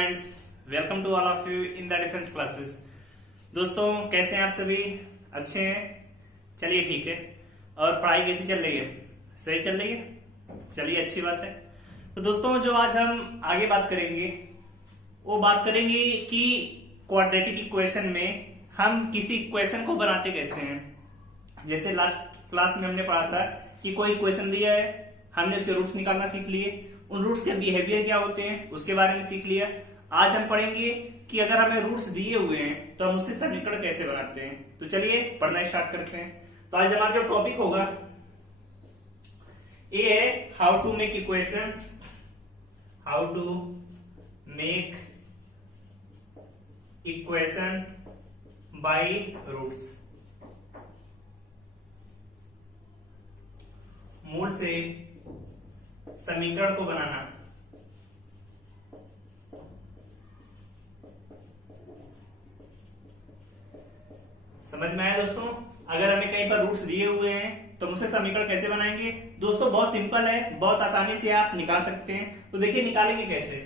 Friends, welcome to all of you in the defence classes. दोस्तों, कैसे हैं आप सभी? अच्छे हैं? चलिए ठीक है। और पढ़ाई कैसी चल रही है? सही चल रही है? चलिए, अच्छी बात है। तो दोस्तों, जो आज हम आगे बात करेंगे वो बात करेंगे कि क्वाड्रेटिक इक्वेशन में हम किसी इक्वेशन को बनाते कैसे हैं। जैसे लास्ट क्लास में हमने पढ़ा था कि कोई इक्वेशन दिया है, हमने उसके रूट्स निकालना सीख लिए, उन रूट्स के बिहेवियर क्या होते हैं उसके बारे में सीख लिया। आज हम पढ़ेंगे कि अगर हमें रूट्स दिए हुए हैं तो हम उससे समीकरण कैसे बनाते हैं। तो चलिए पढ़ना स्टार्ट करते हैं। तो आज हमारा जो टॉपिक होगा ये है how to make equation, how to make equation by roots. मूल से समीकरण को बनाना। समझ में आया दोस्तों? अगर हमें कहीं पर रूट्स दिए हुए हैं तो मुझसे समीकरण कैसे बनाएंगे? दोस्तों बहुत सिंपल है, बहुत आसानी से आप निकाल सकते हैं। तो देखिए निकालेंगे कैसे।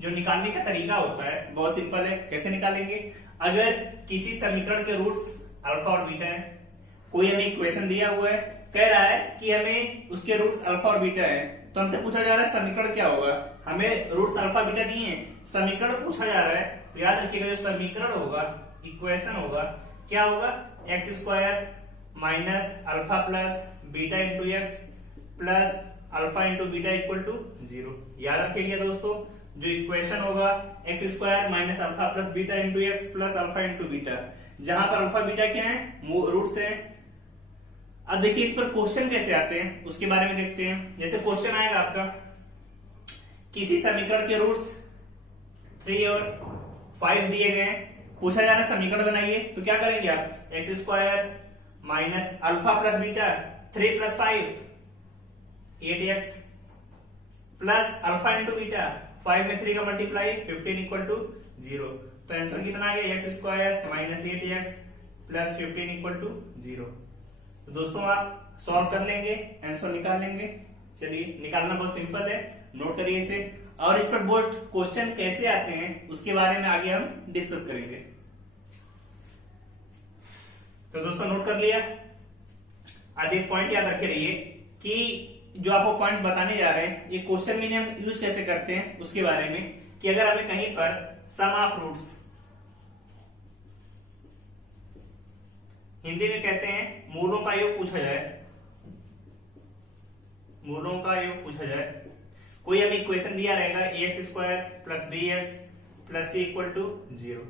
जो निकालने का तरीका होता है बहुत सिंपल है। कैसे निकालेंगे? अगर किसी समीकरण के रूट्स अल्फा और बीटा है, कोई हमें इक्वेशन दिया हुआ है, कह रहा है कि हमें उसके रूट्स अल्फा और बीटा है, तो हमसे पूछा जा रहा है समीकरण क्या होगा। हमें रूट्स अल्फा बीटा दिए हैं, समीकरण पूछा जा रहा है। तो याद रखिएगा, जो समीकरण होगा, इक्वेशन होगा, क्या होगा? X square minus alpha plus beta into x plus alpha into beta equal to 0। याद रखिएगा दोस्तों, जो इक्वेशन होगा x square minus alpha plus beta into x plus alpha into beta, जहां पर अल्फा बीटा क्या है? रूट्स है। अब देखिए इस पर क्वेश्चन कैसे आते हैं उसके बारे में देखते हैं। जैसे क्वेश्चन आएगा आपका, किसी समीकरण के रूट्स 3 और 5 दिए गए हैं, पूछा जा रहा है समीकरण बनाइए। तो क्या करेंगे आप? X square minus alpha plus beta 3 plus 5 8x plus alpha into beta 5 में 3 का मल्टीप्लाई 15 इक्वल टू 0। तो आंसर कितना आ गया? X square minus 8x plus 15 equal to 0। तो दोस्तों आप सॉल्व कर लेंगे, आंसर निकाल लेंगे। चलिए, निकालना बहुत सिंपल है, नोट करिए इसे। और इस पर बोर्ड क्वेश्चन कैसे आते हैं उसके बारे में आगे हम डिस्कस करेंगे। तो दोस्तों नोट कर लिया। अब एक पॉइंट याद रखे रहिए कि जो आपको पॉइंट्स बताने जा रहे हैं ये क्वेश्चन में हम यूज कैसे करते हैं उसके बारे में, कि अगर हमें कहीं पर सम ऑफ रूट्स, हिंदी में कहते हैं मूलों का योग पूछा जाए, मूलों का योग पूछा जाए, कोई हमें इक्वेशन दिया रहेगा ax square plus bx plus c equal to 0।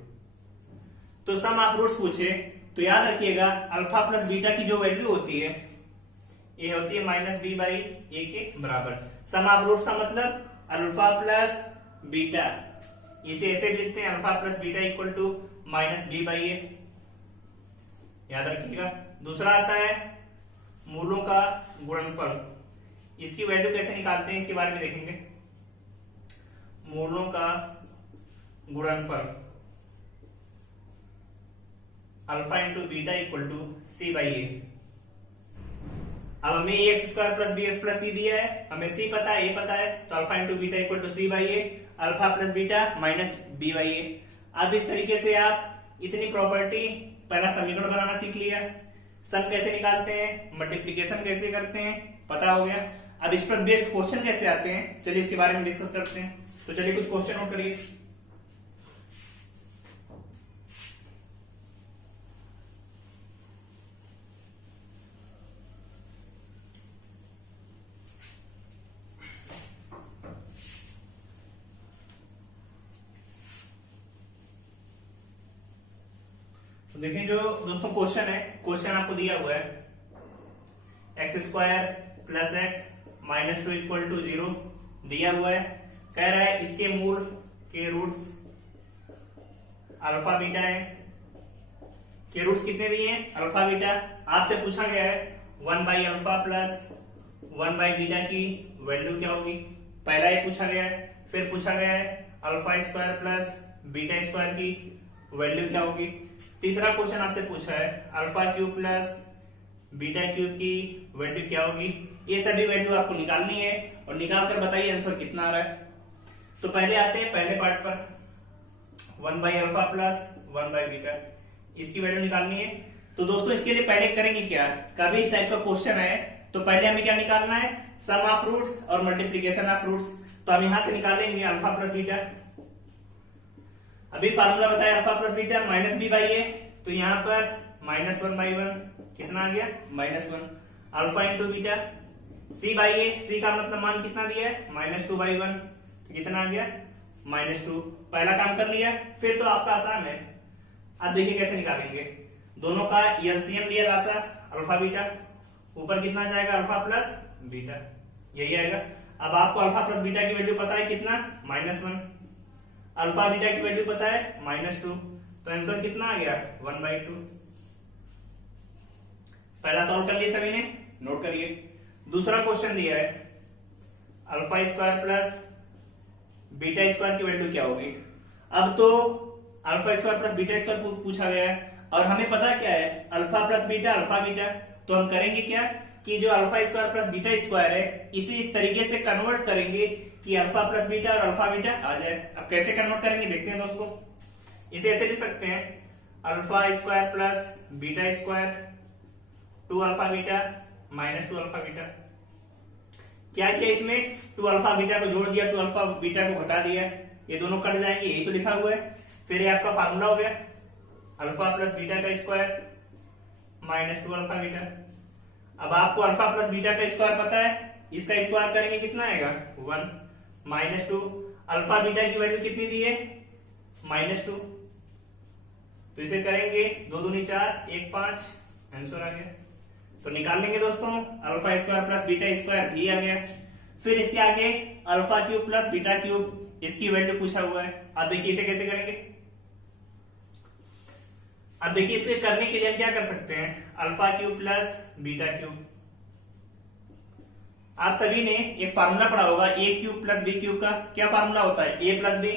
तो सम ऑफ रूट्स पूछे तो याद रखिएगा अल्फा प्लस बीटा की जो वैल्यू होती है ये होती है माइनस बी बाई ए के बराबर। सम ऑफ रूट्स का मतलब अल्फा प्लस बीटा, इसे ऐसे भी लिखते हैं alpha plus beta equal to minus B by A. याद रखिएगा। दूसरा आता है मूलों का गुणनफल। इसकी वैल्यू कैसे निकालते हैं इसके बारे में देखेंगे। मूलों का गुणनफल alpha into beta equal to C by ए। अब हमें X square plus B X plus C दिया है, हमें सी पता है, ए पता है, तो alpha into beta equal to C by a, alpha plus beta minus B by ए। अब इस तरीके से आप इतनी प्रॉपर्टी, पहला समीकरण बनाना सीख लिया, सम कैसे निकालते हैं, मल्टीप्लीकेशन कैसे करते हैं, पता हो गया। अब इस पर बेस्ड क्वेश्चन कैसे आते हैं, चलिए इसके बारे में डिस्कस करते हैं। तो चलिए कुछ क्वेश्चन नोट करिए। तो देखिए जो दोस्तों क्वेश्चन है, क्वेश्चन आपको दिया हुआ है x square plus x minus 2 equal to 0 दिया हुआ है। कह रहा है इसके मूल के रूट्स अल्फा बीटा है। के रूट्स कितने दिए हैं? Alpha beta. आपसे पूछा गया है 1 by alpha plus 1 by beta की वैल्यू क्या होगी। पहला ये पूछा गया है। फिर पूछा गया है alpha square plus beta square की वैल्यू क्या होगी। तीसरा क्वेश्चन आपसे पूछा है alpha cube plus beta cube की वैल्यू क्या होगी। ये सभी वैल्यू आपको निकालनी है और निकाल कर बताइए आंसर कितना आ रहा है। तो पहले आते हैं पहले पार्ट पर, 1 by alpha plus 1 by beta, इसकी वैल्यू निकालनी है। तो दोस्तों इसके लिए पहले करेंगे क्या, कभी इस टाइप का क्वेश्चन है तो पहले हमें क्या निकालना है, सम ऑफ रूट्स और मल्टीप्लीकेशन ऑफ रूट्स। तो हम यहां से निकालेंगे अल्फा प्लस बीटा। अभी फार्मूला बताया alpha plus beta minus B by a, तो यहां पर -1 बाई 1 कितना आ गया -1 alpha into beta, C by A, C का मतलब मान कितना दिया है -2 बाई 1, तो कितना आ गया -2। पहला काम कर लिया, फिर तो आपका आसान है। अब देखिए कैसे निकालेंगे, दोनों का एलसीएम लिया लासा अल्फा बीटा, ऊपर कितना जाएगा अल्फा प्लस बीटा, यही आएगा। अब आपको अल्फा प्लस बीटा की वैल्यू पता है कितना -1, अल्फा बीटा की वैल्यू पता है -2, तो आंसर कितना आ गया 1/2। पहला सॉल्व कर लिया सभी ने, नोट करिए। दूसरा क्वेश्चन दिया है alpha square plus beta square की वैल्यू क्या होगी। अब तो alpha square plus beta square पूछा गया है और हमें पता क्या है alpha plus beta alpha beta, तो हम करेंगे क्या कि जो alpha square plus beta square है इसे इस तरीके से कन्वर्ट करेंगे कि अल्फा प्लस बीटा और अल्फा बीटा आ जाए। अब कैसे कन्वर्ट करेंगे देखते हैं दोस्तों। इसे ऐसे लिख सकते हैं alpha square plus beta square 2 alpha beta -2 alpha beta. क्या किया इसमें 2 अल्फा बीटा को जोड़ दिया, 2 अल्फा बीटा को घटा दिया, ये दोनों कट जाएंगे, यही तो लिखा हुआ है। फिर ये आपका फार्मूला हो गया अल्फा प्लस बीटा का स्क्वायर -2 अल्फा बीटा। अब आपको अल्फा प्लस बीटा का स्क्वायर पता है, इसका स्क्वायर करेंगे कितना आएगा 1 -2 अल्फा बीटा की वैल्यू कितनी दी है -2, तो इसे करेंगे 2 दूनी 4 1 5, आंसर आ गया। तो निकाल लेंगे दोस्तों alpha square plus beta square भी आ गया। फिर इसके आगे alpha cube plus beta cube, इसकी वैल्यू पूछा हुआ है। अब देखिए इसे कैसे करेंगे। अब देखिए इसे करने के लिए हम क्या कर सकते हैं, alpha cube plus beta cube. आप सभी ने एक फार्मूला पढ़ा होगा a cube plus b cube का। क्या फार्मूला होता है a plus b,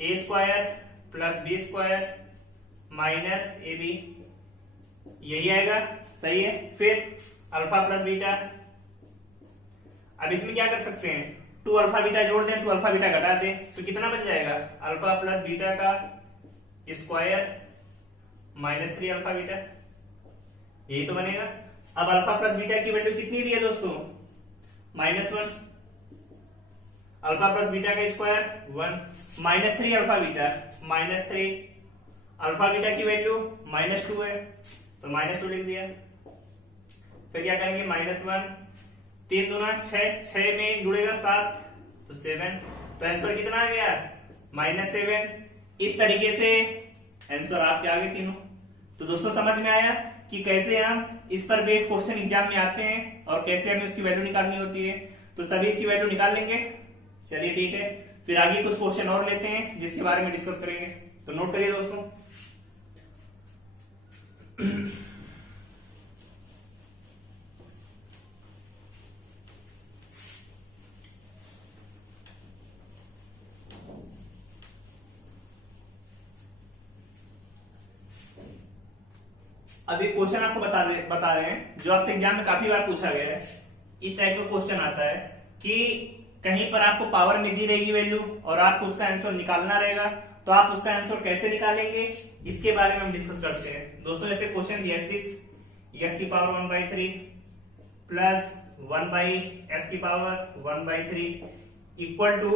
a square plus b square minus a b, यही आएगा, सही है। फिर अल्फा प्लस बीटा, अब इसमें क्या कर सकते हैं 2 अल्फा बीटा जोड़ दें, 2 अल्फा बीटा घटा दें, तो कितना बन जाएगा अल्फा प्लस बीटा का स्क्वायर -3 अल्फा बीटा, यही तो बनेगा। अब अल्फा प्लस बीटा की वैल्यू कितनी दी है दोस्तों -1, अल्फा प्लस बीटा का square 1 -3 alpha beta -3 alpha beta की वैल्यू -2 है, तो -2 लिख दिया। फिर क्या करेंगे -1 3 दूना 6, 6 में जुड़ेगा 7, तो 7, तो आंसर कितना आ गया -7। इस तरीके से आंसर आपके आगे तीनों। तो दोस्तों समझ में आया कि कैसे हम इस पर बेस्ड क्वेश्चन एग्जाम में आते हैं और कैसे हमें उसकी वैल्यू निकालनी होती है। तो सभी इसकी वैल्यू निकाल लेंगे, चलिए ठीक है। फिर आगे कुछ क्वेश्चन और लेते हैं जिसके बारे में डिस्कस करेंगे, तो नोट करिए दोस्तों। अभी क्वेश्चन आपको बता रहे हैं जो आपसे एग्जाम में काफी बार पूछा गया है। इस टाइप का क्वेश्चन आता है कि कहीं पर आपको पावर में दी रहेगी वैल्यू और आपको उसका आंसर निकालना रहेगा, तो आप उसका आंसर कैसे निकालेंगे इसके बारे में हम डिस्कस करते हैं। दोस्तों जैसे क्वेश्चन दिया 6 s की पावर 1/3 प्लस 1/s की पावर 1/3 इक्वल टू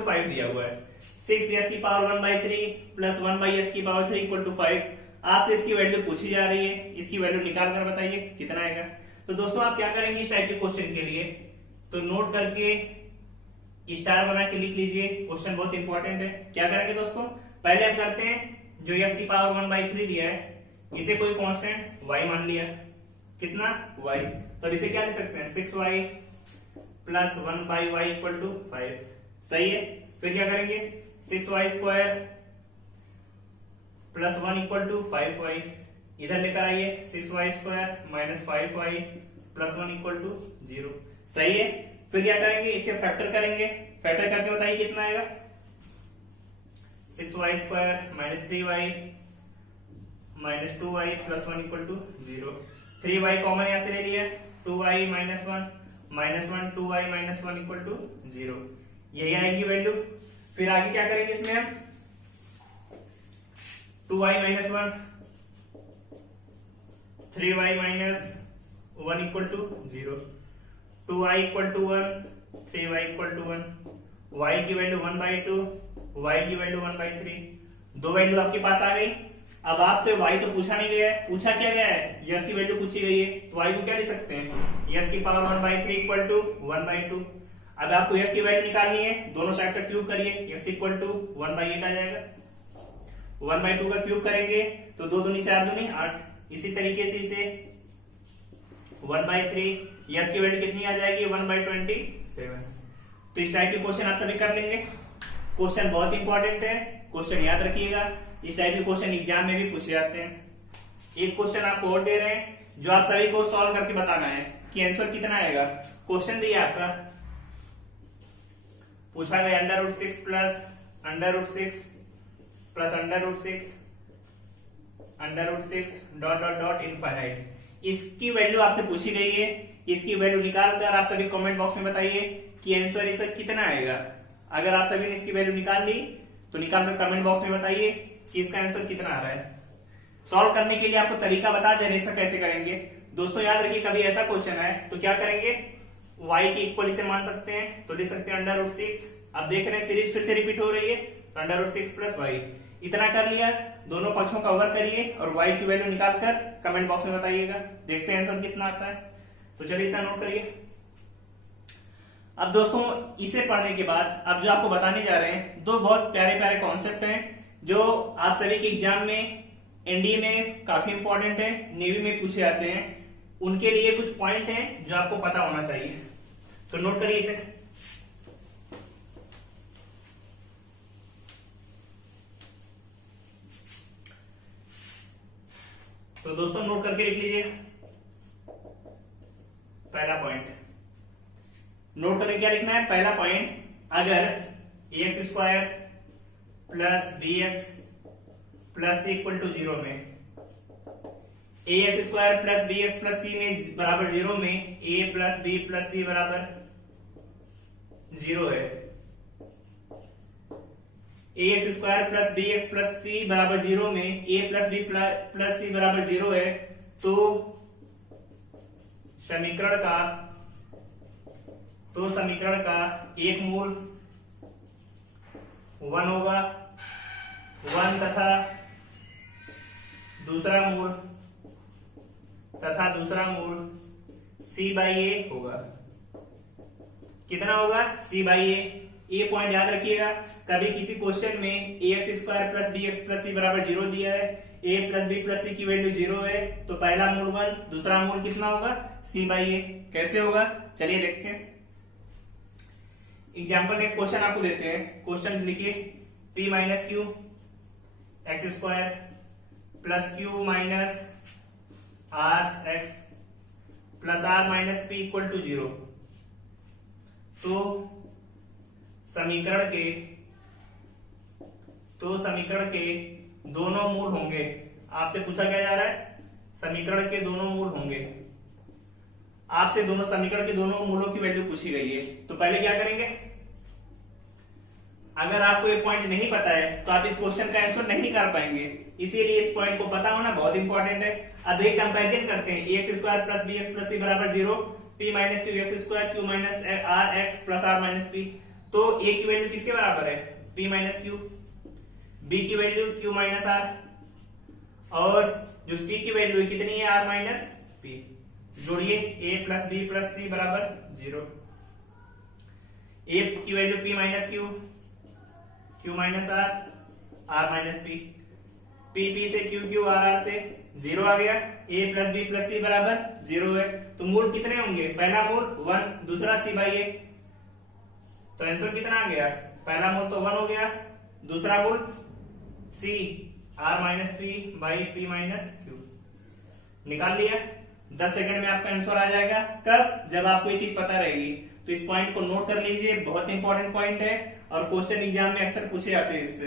5 दिया हुआ है। 6s की पावर 1/3 प्लस 1/s की पावर 3 इक्वल टू 5। आपसे इसकी वैल्यू पूछी जा रही है, इसकी वैल्यू निकाल कर बताइए कितना आएगा। तो दोस्तों आप क्या करेंगे इस टाइप के क्वेश्चन के लिए, तो नोट करके स्टार बना के लिख लीजिए, क्वेश्चन बहुत इंपॉर्टेंट है। क्या करेंगे दोस्तों, पहले हम करते हैं जो s की पावर 1/3 दिया है इसे कोई कांस्टेंट y मान लिया, कितना y, तो इसे क्या लिख सकते हैं 6y plus 1/y equal to 5, सही है। फिर क्या करेंगे 6y square plus 1 equal to 5y, इधर लेकर आइए 6y square minus 5y plus 1 equal to 0, सही है। फिर क्या करेंगे इसे फैक्टर करेंगे, फैक्टर करके बताइए कितना आएगा 6y square minus 3y minus 2y plus 1 equal to 0, 3y common यहां से ले लिया, 2y minus one 2y minus one equal to 0, यही आएगी वैल्यू। फिर आगे क्या करेंगे इसमें हम, 2y minus one 3y minus one equal to 0, 2y equal to 1 3y equal to 1, y की वैल्यू 1/2 y की वैल्यू 1/3, दो वैल्यू आपके पास आ गई। अब आपसे y तो पूछा नहीं गया है, पूछा क्या गया है, यस की वैल्यू पूछी गई है, तो y को क्या लिख सकते हैं, यस की पावर 1/3 इक्वल टू 1/2। अब आपको यस की वैल्यू निकालनी है, दोनों साइड का क्यूब करिए, यस इक्वल टू 1/8 आ जाएगा, 1/2 का क्यूब करेंगे तो 2 दूनी 4 दूनी 8, इसी तरीके से इसे 1/3, यस की वैल्यू कितनी आ जाएगी 1/27। तो इस टाइप के क्वेश्चन आप सभी कर लेंगे। क्वेश्चन बहुत इंपॉर्टेंट है, क्वेश्चन याद रखिएगा, इस टाइप के क्वेश्चन एग्जाम में भी पूछे जाते हैं। एक क्वेश्चन आपको और दे रहे हैं जो आप सभी को सॉल्व करके बताना है कि आंसर कितना आएगा। क्वेश्चन दिया आपका, पूछा गया √6 plus √6 plus √6 dot dot dot infinite. इसकी वैल्यू आपसे पूछी गई है, इसकी वैल्यू निकालकर आप सभी कमेंट बॉक्स में बताइए कि आंसर इसका कितना आएगा। अगर आप सभी ने इसकी वैल्यू निकाल ली तो निकालकर कमेंट बॉक्स में बताइए कि इसका आंसर कितना आ रहा है। सॉल्व करने के लिए आपको तरीका बता दे रहे हैं, इसका कैसे करेंगे। दोस्तों याद रखिए, कभी ऐसा क्वेश्चन है तो क्या करेंगे, y के इक्वल इसे मान सकते हैं, तो लिख सकते हैं √6। अब देख रहे हैं सीरीज फिर से रिपीट हो रही है, तो √6 प्लस y, इतना कर लिया। दोनों पक्षों का ओवर करिए और y की वैल्यू निकालकर कमेंट बॉक्स में बताइएगा, देखते हैं आंसर कितना आता है। तो चलिए इतना नोट करिए। अब दोस्तों इसे पढ़ने के बाद अब जो आपको बताने जा रहे हैं, दो बहुत प्यारे प्यारे कॉन्सेप्ट हैं जो आप सभी के एग्जाम में एनडीए में काफी इंपॉर्टेंट है, नेवी में पूछे जाते हैं। उनके लिए कुछ पॉइंट हैं जो आपको पता होना चाहिए, तो नोट करिए इसे। तो दोस्तों नोट करके लिख लीजिए। पहला पॉइंट नोट करके क्या लिखना है, पहला पॉइंट, अगर ax² plus bx plus c equal to 0 में, ax² plus bx plus c में बराबर 0 में a plus b plus c बराबर 0 है, ax² plus bx plus c बराबर 0 में a plus b plus c बराबर 0 है, तो समीकरण का एक मूल 1 होगा, 1 तथा दूसरा मूल c/a होगा। कितना होगा, c/a। ये पॉइंट याद रखिएगा, कभी किसी क्वेश्चन में ax² plus bx plus c बराबर 0 दिया है, a plus b plus c की वैल्यू 0 है, तो पहला मूल 1, दूसरा मूल कितना होगा, c/a। कैसे होगा, चलिए देखते हैं। एग्जाम्पल में क्वेश्चन आपको देते हैं, क्वेश्चन लिखिए, p minus q x² plus q minus r x plus r minus p equal to 0। तो समीकरण के दोनों मूल होंगे। आपसे पूछा क्या जा रहा है, समीकरण के दोनों मूल होंगे। आपसे दोनों समीकरण के दोनों मूलों की वैल्यू पूछी गई है, तो पहले क्या करेंगे, अगर आपको ये पॉइंट नहीं पता है तो आप इस क्वेश्चन का आंसर नहीं कर पाएंगे, इसीलिए इस पॉइंट को पता होना बहुत इंपॉर्टेंट है। अब एक कंपैरिजन करते हैं, ax² plus bx plus c बराबर 0, p minus q x² q minus r x plus r minus p। तो a की वैल्यू किसके बराबर है, p माइनस क्यू, b की वैल्यू q माइनस r, और जो c की वैल्यू कितनी है, r माइनस p। जोड़िए, a plus b plus c बराबर 0, a की value p minus Q, q minus r, r minus p, p से q r से 0 आ गया, a plus b plus c बराबर 0 है, तो मूल कितने होंगे, पहला मूल 1, दूसरा c/a, तो आंसर कितना आ गया, पहला मूल तो 1 हो गया, दूसरा मूल c r minus p by p minus q। निकाल लिया, 10 सेकंड में आपका आंसर आ जाएगा। कब, जब आपको ये चीज पता रहेगी। तो इस पॉइंट को नोट कर लीजिए, बहुत इंपॉर्टेंट पॉइंट है और क्वेश्चन एग्जाम में अक्सर पूछे जाते हैं इससे।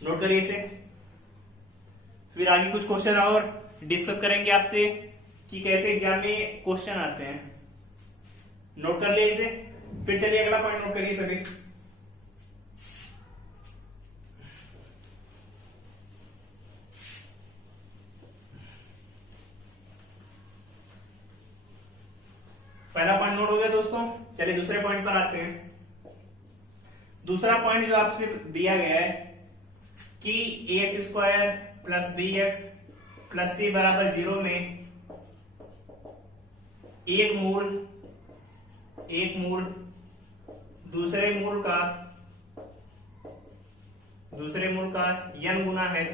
नोट करिए इसे। फिर आगे कुछ क्वेश्चन और डिस्कस करेंगे आपसे कि कैसे एग्जाम में क्वेश्चन आते हैं। नोट कर लिया इसे। फिर चलिए अगला पॉइंट नोट करिए सभी। पहला पॉइंट नोट हो गया दोस्तों। चलिए दूसरे पॉइंट पर आते हैं। दूसरा पॉइंट जो आपसे दिया गया है कि ax² plus bx plus c बराबर 0 में एक मूल दूसरे मूल का n गुना है,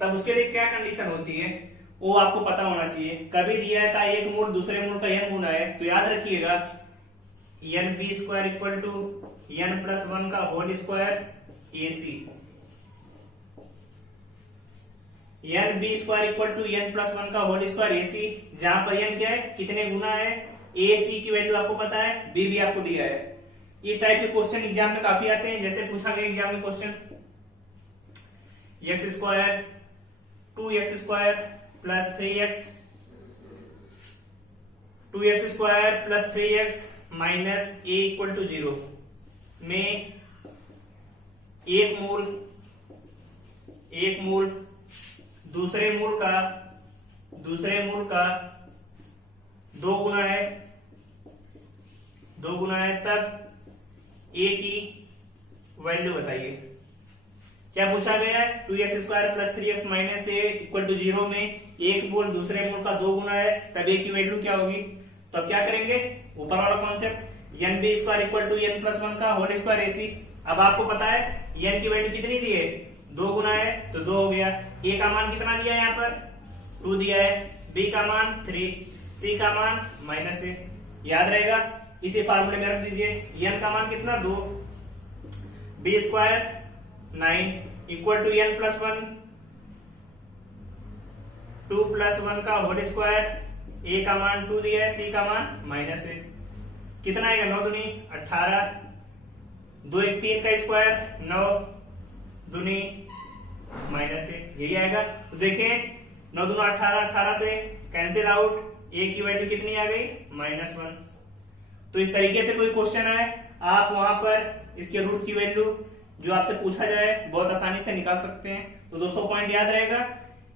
तब उसके लिए क्या कंडीशन होती है वो आपको पता होना चाहिए। कभी दिया था एक मूल दूसरे मूल का n गुना है तो याद रखिएगा nb² इक्वल टू n+1 का whole square ac। nb² equal to n+1 का होल स्क्वायर ac, जहां पर n क्या है, कितने गुना है, ac की वैल्यू आपको पता है, b भी आपको दिया है। इस टाइप के क्वेश्चन एग्जाम में काफी आते हैं। जैसे पूछा गया एग्जाम में question x² 2x² plus 3x 2x² plus 3x minus a equal to 0 में एक मूल दूसरे मूल का 2 गुना है, तब a की वैल्यू बताइए। क्या पूछा गया है, 2x² plus 3x minus a equal to 0 में एक मूल दूसरे मूल का 2 गुना है, तब a की वैल्यू क्या होगी। तो अब क्या करेंगे, ऊपर वाला concept nb² equal to n+1 का होल स्क्वायर ac। अब आपको पता है n की वैल्यू कितनी दी है, 2 गुना है तो 2 हो गया। a का मान कितना दिया है, यहाँ पर 2 दिया है, b का मान 3, c का मान -a। याद रहेगा, इसी फार्मूले में रख दीजिए। n का मान कितना 2, b² 9 इक्वल टू n+1 2+1 का होल स्क्वायर, a का मान 2 दिया है, c का मान -a। कितना आएगा, 9 दूनी 18, 2 1 3 का स्क्वायर 9 दूनी -a, यही आएगा। तो देखिए 9 दूना 18, 18 से कैंसिल आउट, a की वैल्यू कितनी आ गई, -1। तो इस तरीके से कोई क्वेश्चन आए आप वहां पर इसके रूट्स की वैल्यू जो आपसे पूछा जाए बहुत आसानी से निकाल सकते हैं। तो दोस्तों पॉइंट याद रहेगा,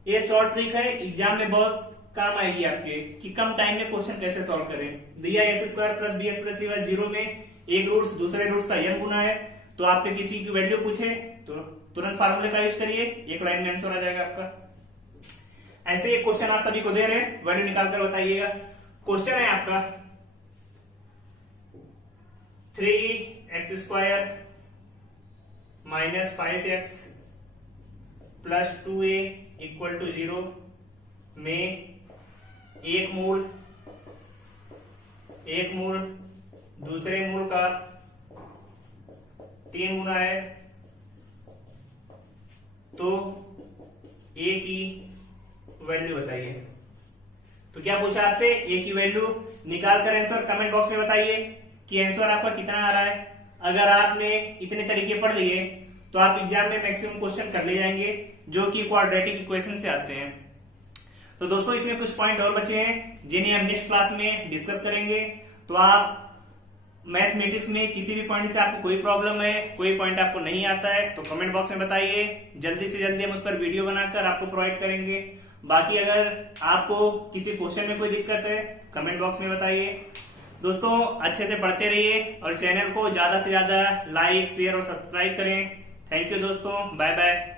ये शॉर्ट ट्रिक है, एग्जाम में बहुत काम आएगी आपके कि कम टाइम में क्वेश्चन कैसे सॉल्व करें। दिया x² plus bx plus c 0 में एक रूट्स दूसरे रूट्स का n गुना है, तो आपसे किसी की वैल्यू पूछे तो तुरंत फार्मूले का यूज करिए, एक लाइन में आंसर आ जाएगा आपका। ऐसे एक क्वेश्चन आप सभी को दे रहे हैं, वैल्यू निकाल कर बताइएगा। क्वेश्चन है आपका 3x² minus 5x plus 2a equal to 0 में एक मूल दूसरे मूल का 3 गुना है, तो a की वैल्यू बताइए। तो क्या पूछा आपसे, a की वैल्यू निकाल कर आंसर कमेंट बॉक्स में बताइए कि आंसर आपका कितना आ रहा है। अगर आपने इतने तरीके पढ़ लिए तो आप एग्जाम में मैक्सिमम क्वेश्चन कर ले जाएंगे जो कि क्वाड्रेटिक इक्वेशन से आते हैं। तो दोस्तों इसमें कुछ पॉइंट और बचे हैं जिन्हें हम नेक्स्ट क्लास में डिस्कस करेंगे। तो आप मैथमेटिक्स में किसी भी पॉइंट से आपको कोई प्रॉब्लम है, कोई पॉइंट आपको नहीं आता है तो कमेंट बॉक्स में बताइए, जल्दी से जल्दी हम उस पर वीडियो बनाकर आपको प्रोवाइड करेंगे। बाकी अगर आपको किसी क्वेश्चन में कोई दिक्कत है कमेंट बॉक्स में बताइए। दोस्तों अच्छे से पढ़ते रहिए और चैनल को ज्यादा से ज्यादा लाइक शेयर और सब्सक्राइब करें। थैंक यू दोस्तों, बाय बाय।